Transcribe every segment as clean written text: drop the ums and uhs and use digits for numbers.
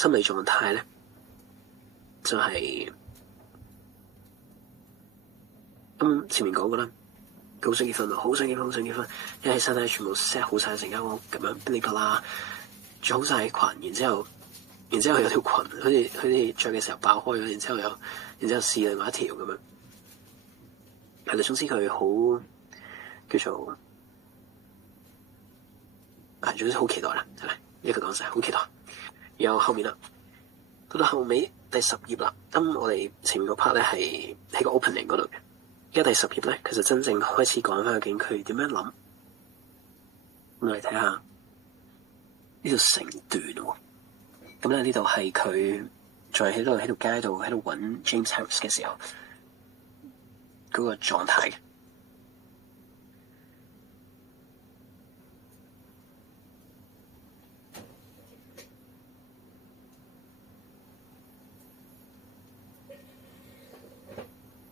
心理狀態咧，就係前面講過啦，佢好想結婚啊，好想結婚，好想結婚，一起身咧全部 set 好晒成間屋咁樣，噼里啪啦，着好晒裙，然之後有條裙，佢哋着嘅時候爆開咗，然之後試另外一條咁樣，係啦，總之佢好叫做總之好期待啦，係咪？一句講晒，好期待。然後後面啦，到後尾第10頁啦，我哋前面個 part 咧係喺個 opening 嗰度嘅，而家第10頁咧，佢就真正開始講翻究竟佢點樣諗。我哋睇下呢度成段喎，咁咧呢度係佢再喺度街度喺度揾 James Harris 嘅時候嗰個狀態。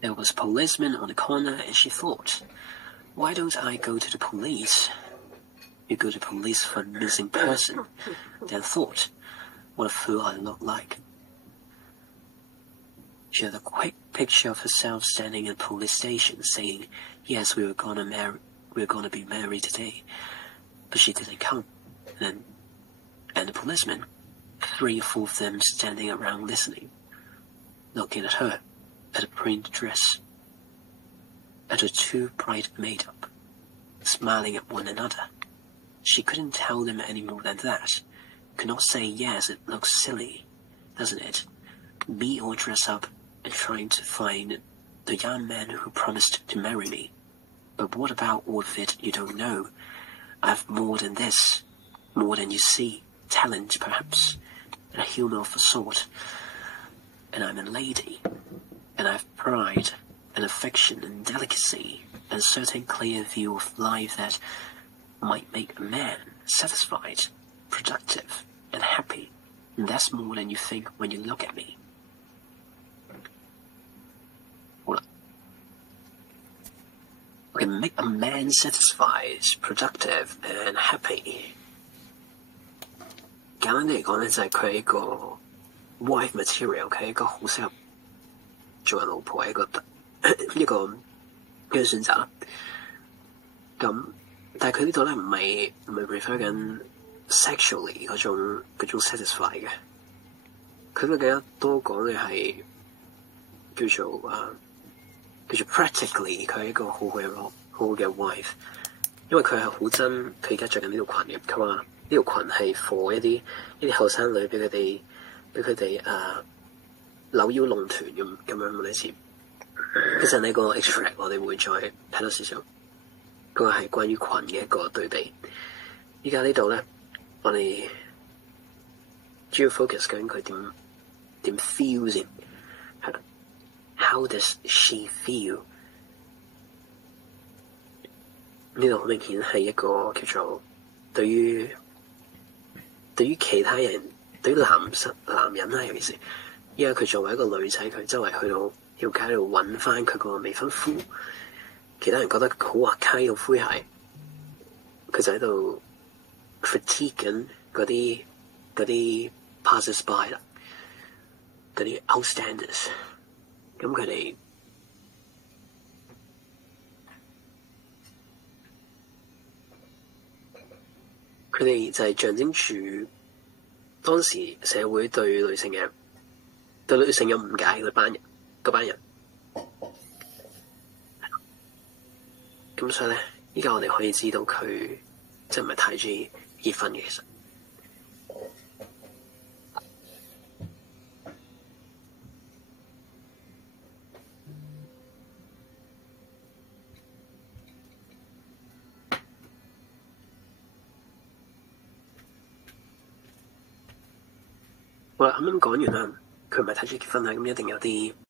There was a policeman on the corner, and she thought, "Why don't I go to the police?" You go to police for a missing person, then thought, "What a fool I look like." She had a quick picture of herself standing in a police station, saying, "Yes, we're gonna be married today." But she didn't come. And the policemen, 3 or 4 of them standing around listening, looking at her. At a print dress, at her too bright makeup, smiling at one another. She couldn't tell them any more than that. Could not say, "Yes, it looks silly, doesn't it? Me all dressed up and trying to find the young man who promised to marry me. But what about all of it you don't know? I've more than this, more than you see, talent perhaps, and a humor of a sort. And I'm a lady. And I have pride and affection and delicacy and a certain clear view of life that might make a man satisfied, productive, and happy. And that's more than you think when you look at me." 好啦，OK, make a man satisfied, productive, and happy. 簡單啲嚟講咧，就係佢係一個 wife material， 佢係一個好適合做人老婆係一個選擇啦。咁但係佢呢度咧唔係 refer 緊 sexually 嗰種 satisfy 嘅，佢都更加多講嘅係叫做 practically 佢係一個好好嘅 wife， 因為佢係好憎佢而家着緊呢條裙嘅。佢話呢條裙係 for 一啲後生女俾佢哋扭腰弄臀咁樣類似。其實呢個 extract 我哋會再睇多少少，嗰個係關於裙嘅一個對比。依家呢度咧，我哋主要 focus 究竟佢點 feel 先，係啦。How does she feel？ 呢度好明顯係一個叫做對於其他人，對於男人啦，尤其是依家佢作為一個女仔，佢周圍去到條街度揾翻佢個未婚夫，其他人覺得好滑稽好詼諧，佢就喺度 critique 緊嗰啲 passers by 啦，嗰啲 outstanders， 咁佢哋就係象徵住當時社會對女性有誤解嗰班人。咁所以咧，依家我哋可以知道佢即係唔係太中意結婚嘅，其實。好啦，啱啱講完啦，佢唔係太中意結婚啦，咁一定有啲